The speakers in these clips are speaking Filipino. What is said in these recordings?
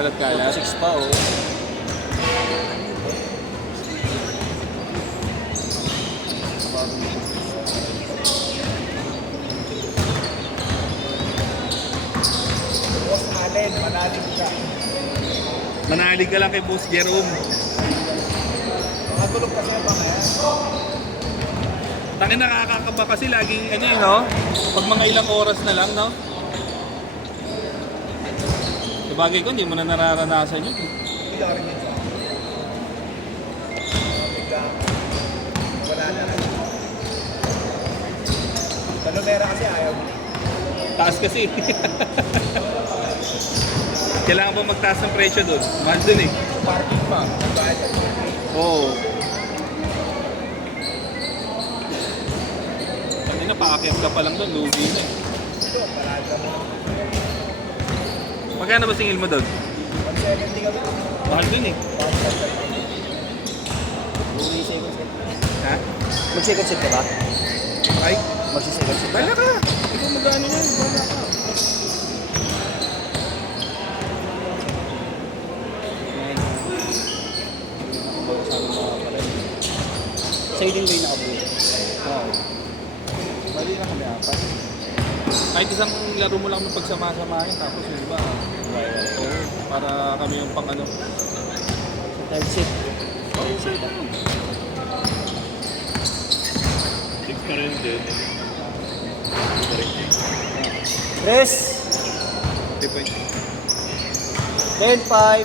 Kalat-kalat. 6 pa, oh. Boss Allen, manalig ka. Manalig ka lang kay Boss Jerome. Makatulog kasi ang pamaya. Tangin, nakakakaba kasi laging ano yun, no? Pag mga ilang oras na lang, no? Sabagay ko, hindi mo na nararanasan yun. Hindi rin yun sa akin. Bigla, wala na rin. Talumera kasi ayaw mo. Taas kasi. Kailangan ba magtaas ng presyo doon? Mahal doon eh. Parking pa, bayad. Oo. Tangin na, paakyat ka pa lang doon, lugi na eh. Ito, parada mo. Magkano ba singil mo doon? 170 ka ba? Mahal doon eh. Mag-second set. Ha? Mag-second set ka ba? Ay, Mag-second set ka? bala ka! Ikaw magkano yan, bala ka. Sailing bay na abuo. Oo. Bali na kami apat. Kahit isang laro mo lang ng pagsama-samahin, tapos yung iba, oo, para kami yung pang ano. Time set. Time set. Six ka rin din. Tres. 3.5. 10-5.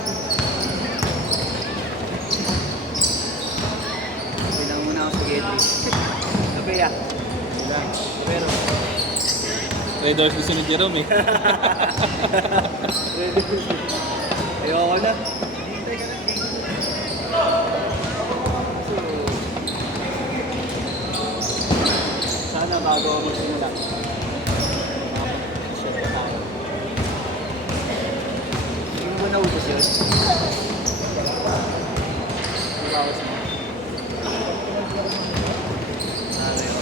Kailangan muna ako spaghetti. Sabi ya. Pero. Red Horse gusto ni Jerome eh. Ayoko na. Sana bago ako magsimula. Hindi mo na ubos yun. Bawas mo. Sana yun.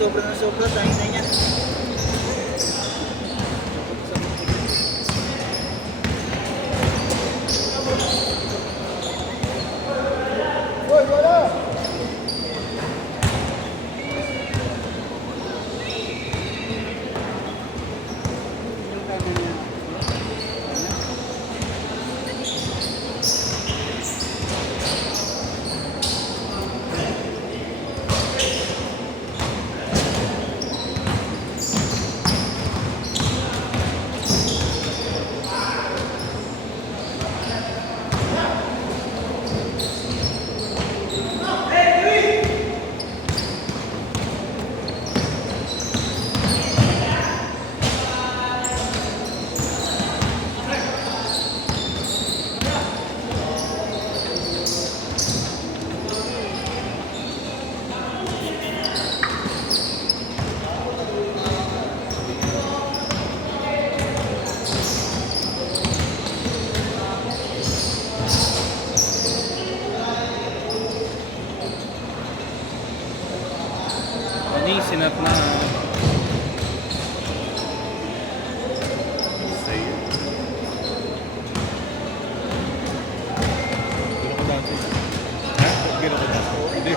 Sobra na sobra, tayo na niya. Hoy, wala! Ano yung sinat na... Sa'yo. Gano'n ko dati. Ha? Gano'n ko dati. Hindi.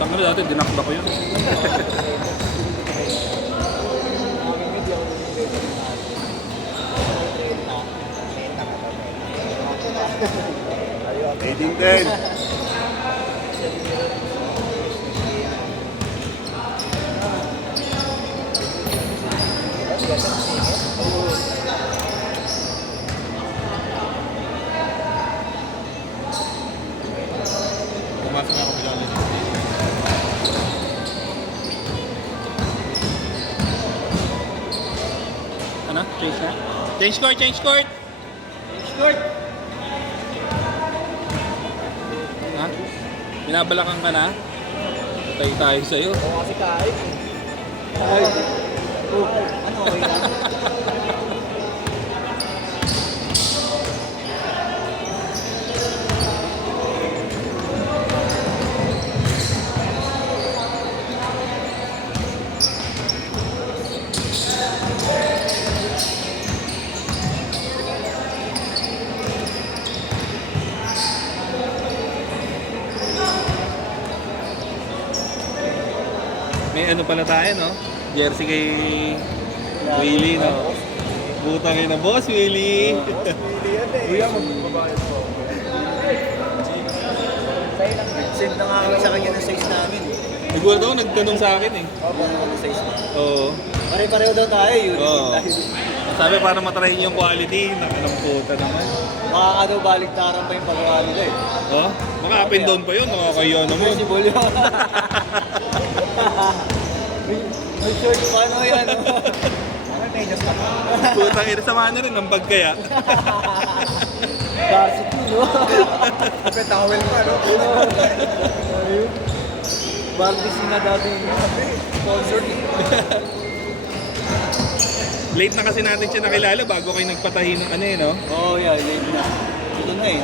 Tanggal dati, dinakda ko yun. Leading din. Pumasok na ako bilang ulit. Ano? Change na? Change court! Change court! Change court! Ha? Binabalakan ka na? Patay tayo sa'yo. Oo kasi kahit. Oh, ano, okay lang? May ano pala tayo, no? Jersey kay Willie, no? Butang ina, boss Willie. Hindi yan eh. Kuya, magbabayad po. Send na nga kami sa kanya ng size namin. Siguro daw nagtanong sa akin eh. Opo, ano size na? Oo. Pare-pareho daw tayo, yun. Oo. Sabi para matry yung quality, nakanang puta naman. Baka ka daw baliktaran pa yung pagawa nila eh. Oh, mga up and down pa yun, nakakayo naman. Possible yun. May short pa, ano yan? Ano na just na? Putang ina, samahan na rin ng bag kaya. Varsity, no? Kapit towel pa, no? Ayun. Varsity na dati. Sponsored. Late na kasi natin siya nakilala bago kayo nagpatahi ng ano eh, no? Oh, yeah, late na. Ito na eh.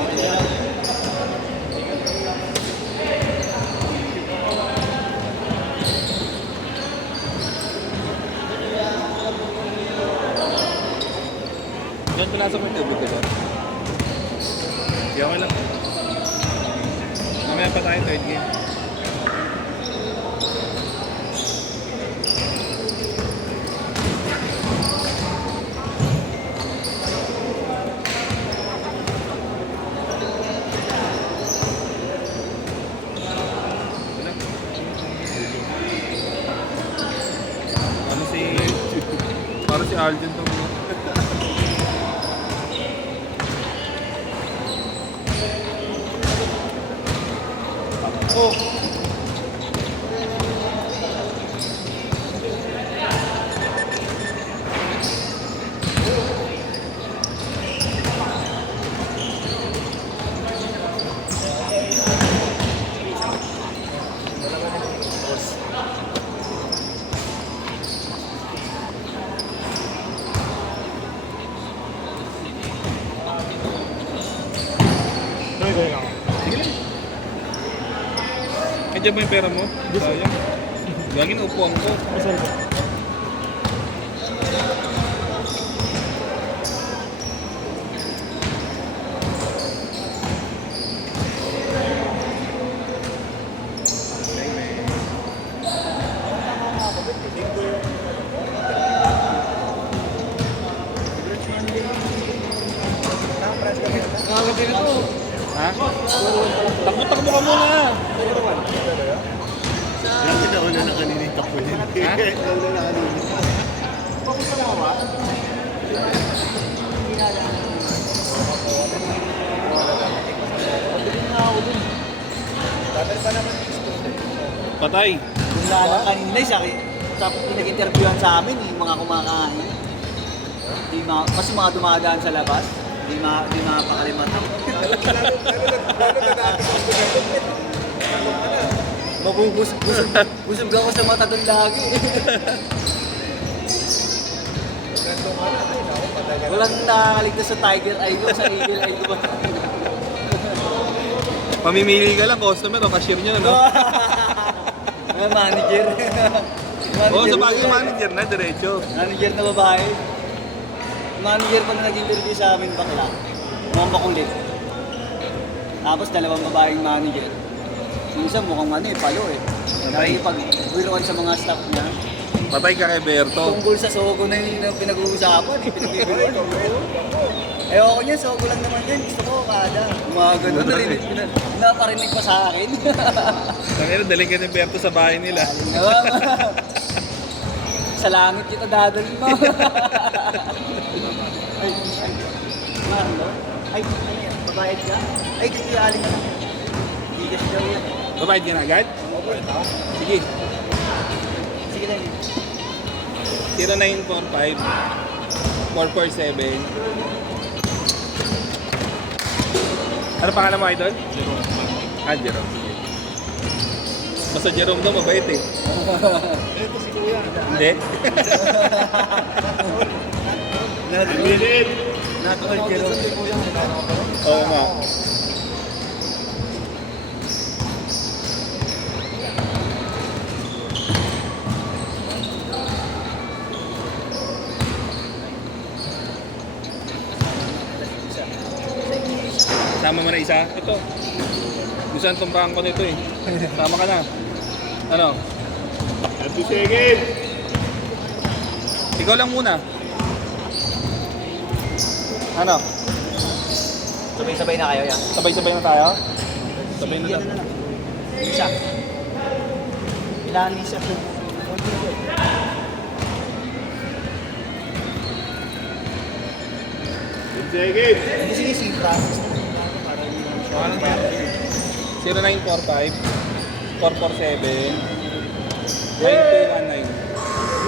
Diyan pinasok mo yung tubig ko doon. Di okay lang. Mamaya pa tayo third game. Ano si... Para si Alden to. Oh! Sige lang. Kaya ba yung pera mo? Sayang. Gagin upuan ko. Nakakati na to. Ha? Takbo-takbo ka muna. Grabe na una na kanina yung takbo niya. Ha? Nauna na kanina. Tagal pa naman yung student. Patay. Kung lalang kanina, tapos pinag-interviewan sa amin, yung mga kumakain. Kasi mga dumadaan sa labas, di mapakalimatan. Lalo na dati sa student. Busog ako sa mata doon lagi. Ganito ka na. Ay, naku, patagal. Walang nakakaligtas sa tiger eye ko, sa eagle eye ko. Pamimili ka lang, customer o cashier nyo, no? Manager. Oo, sa bagay manager na, diretso. Manager na babae. Manager pag nag-interview sa amin bakla, mukhang makulit. Tapos dalawang babaeng manager. Yung isa mukhang palo eh. Nakikipag-wiruan sa mga staff niya. Patay ka kay Berto. Tungkol sa Sogo na yun ang pinag-uusapan, pinag-wiruan. Ewan ko niya, Sogo lang naman yan. Gusto ko kada. Mga ganun, naparinig pa sa akin. Tangina, daling ka ni Berto sa bahay nila. Sa langit kita dadalhin mo. Ay, Marlo? Ay, babayad ka? Ay, hindi aling ka lang. Hindi kasi daw yan. Babayad ka na agad? Sige. Sige lang. 0945 447. Ano pangalan mo, Idol? Jerome. Ah, Jerome. Sige. Basta Jerome daw, mabait eh. Ito si Kuya. Hindi? Not all Jerome. Oo nga. Sama mo na isa? Ito. Gusto ang tumpahan ko nito eh. Sama ka na. Ano? Happy second. Ikaw lang muna. Ano? Sabay-sabay na kayo yan. Sabay-sabay na tayo? Sabay na tayo. Isa. Ilan isa? Second. Sige, si Francis. Para hindi naman siya. 0945 447